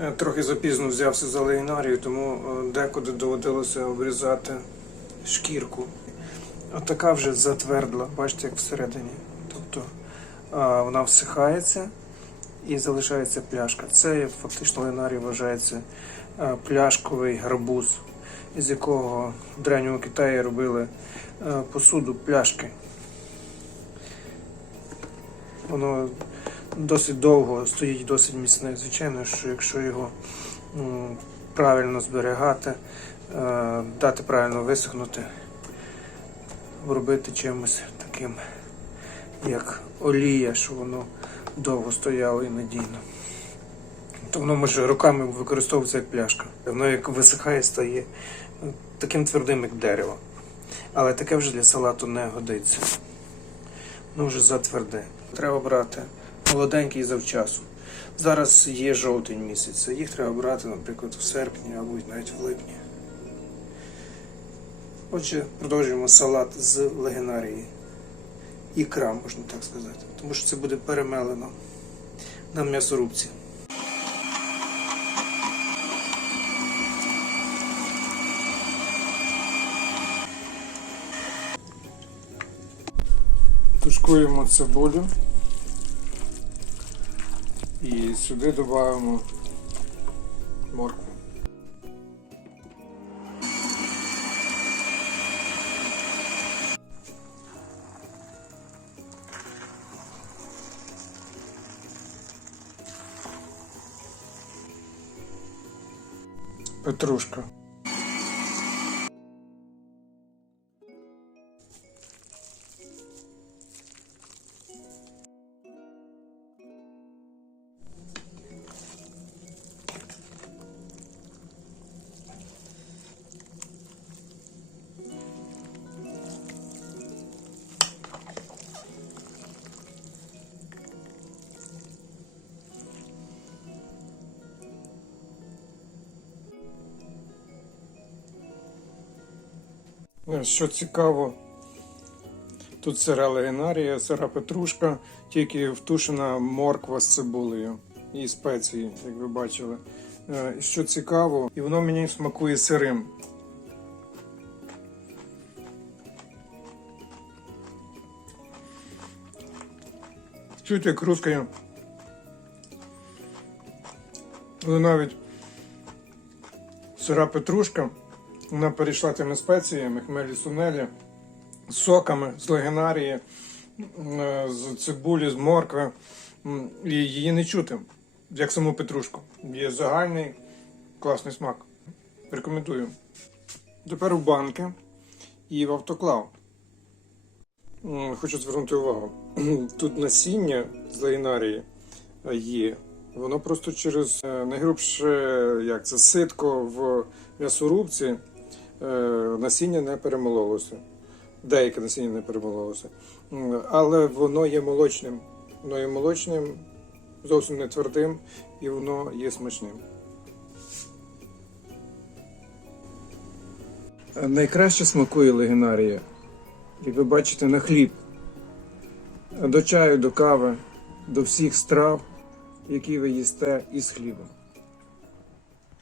Е, Трохи запізно взявся за легінарію, тому е, декуди доводилося обрізати шкірку. А така вже затвердла, бачите, як всередині. Тобто вона всихається і залишається пляшка. Це фактично легінарій вважається е, пляшковий гарбуз, із якого в древньому Китаї робили е, посуду пляшки. Воно досить довго стоїть, досить міцне. Звичайно, що якщо його правильно зберігати, е, дати правильно висохнути, робити чимось таким, як олія, щоб воно довго стояло і надійно. То воно може роками використовуватися як пляшка. Воно як висихає, стає е, таким твердим, як дерево. Але таке вже для салату не годиться. Ну вже затверде. Треба брати молоденький завчасу. Зараз є жовтень місяць, їх треба брати, наприклад, в серпні або навіть в липні. Отже, продовжуємо салат з легенарії. Ікра, можна так сказати. Тому що це буде перемелено на м'ясорубці. Тушкуємо цибулю і сюди додаємо моркву. Петрушка. Що цікаво, тут сира легенарія, сира петрушка, тільки втушена морква з цибулею і спеції, як ви бачили. Е, Що цікаво, і воно мені смакує сирим. Чуть як рускає. Але навіть сира петрушка. Вона перейшла тими спеціями, хмелі сунелі, з соками, з легенарії, е, з цибулі, з моркви. І її не чути, як саму петрушку. Є загальний класний смак. Рекомендую. Тепер у банки і в автоклав. Хочу звернути увагу. Тут насіння з легенарії е, є. Воно просто через е, найгрубше як це, ситко в м'ясорубці насіння не перемололося. Деяке насіння не перемололося. Але воно є молочним. Воно є молочним, зовсім не твердим, і воно є смачним. Найкраще смакує легенарія. Як ви бачите, на хліб. До чаю, до кави, до всіх страв, які ви їсте із хлібом.